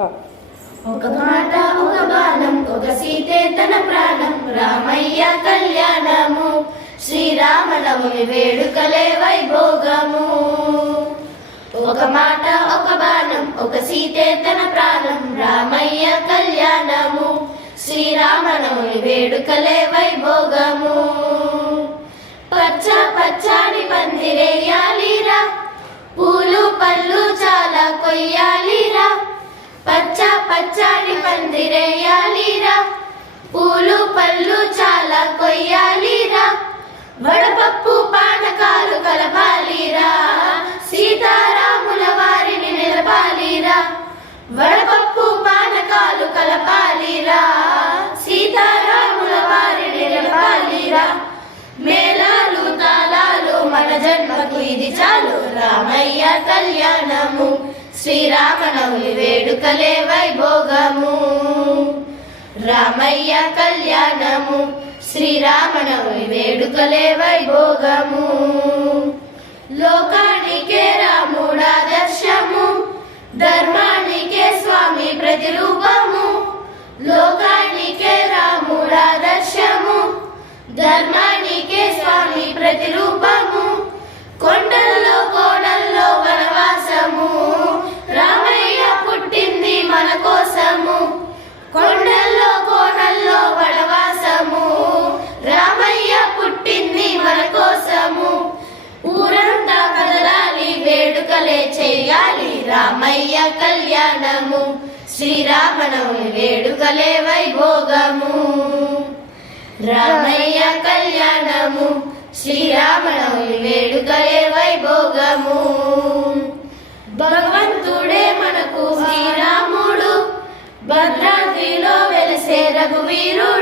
ఒక మాట ఒక బాణం ఒక సీతే తన ప్రాణం రామయ్య కళ్యాణము శ్రీరామనవమి వేడుకలే వైభోగము. ఒక మాట ఒక బాణం ఒక సీతే తన ప్రాణం రామయ్య కళ్యాణము శ్రీరామనవమి వేడుకలే వైభోగము. పచ్చ పచ్చని పందిరేయాలిరా పూలు పళ్ళు చాలా కొయ్యాలిరా పచ్చ పచ్చని పందిరేయాలిరా పూలు పళ్ళు చాలా కొయ్యాలిరా వడపప్పు పానకాలు కలపాలిరా సీతారాముల వారిని నిలపాలిరా వడపప్పు పానకాలు కలపాలిరా సీతారాముల వారిని నిలపాలిరా మేళాలు తాళాలు మన జన్మకు ఇది చాలు రామయ్య కళ్యాణము శ్రీరామనవమి వేడుకలే వైభోగము. రామయ్య కళ్యాణము శ్రీరామనవమి వేడుకలే వైభోగము. లోకానికే రాముడాదర్శము ధర్మానికే స్వామి ప్రతిరూపము లోకానికే రాముడాదర్శము ధర్మానికే స్వామి ప్రతిరూపము. కొండల్లో కోడల్లో వనవాసము రామయ్య పుట్టింది మన కోసము కొండల్లో కోడల్లో వనవాసము రామయ్య పుట్టింది మన కోసము. ఊరంతా కదలాలి వేడుకలే చేయాలి రామయ్య కళ్యాణము శ్రీరామనవమి వేడుకలే వైభోగము. రామయ్య కళ్యాణము శ్రీరామనవమి వేడుకలే వైభోగము. భగవంతుడే మనకు శ్రీరాముడు భద్రాద్రిలో వెలిసే రఘువీరుడు